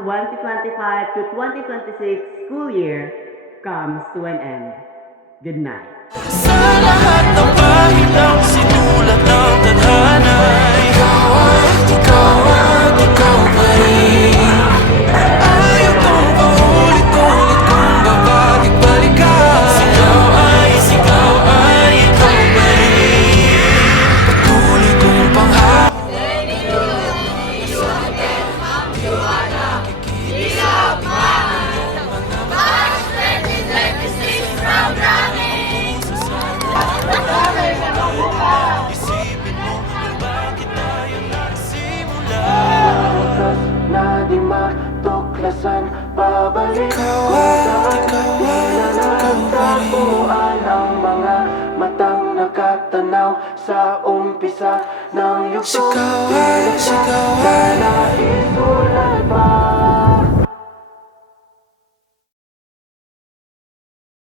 2025 to 2026 school year comes to an end. Good night. Sa lahat ng pahilaw sinulat ng tadhana, ikaw at ikaw pa rin. Ayaw kong paulit-ulit kung babalik-balikan. Sigaw ay ikaw pa rin. Patuloy kong panghahal. Na di matuklasan, pabalik Ikaw at tapuan ang mga matang nakatanaw sa umpisa ng yugto. Sigaw ay Naisulat pa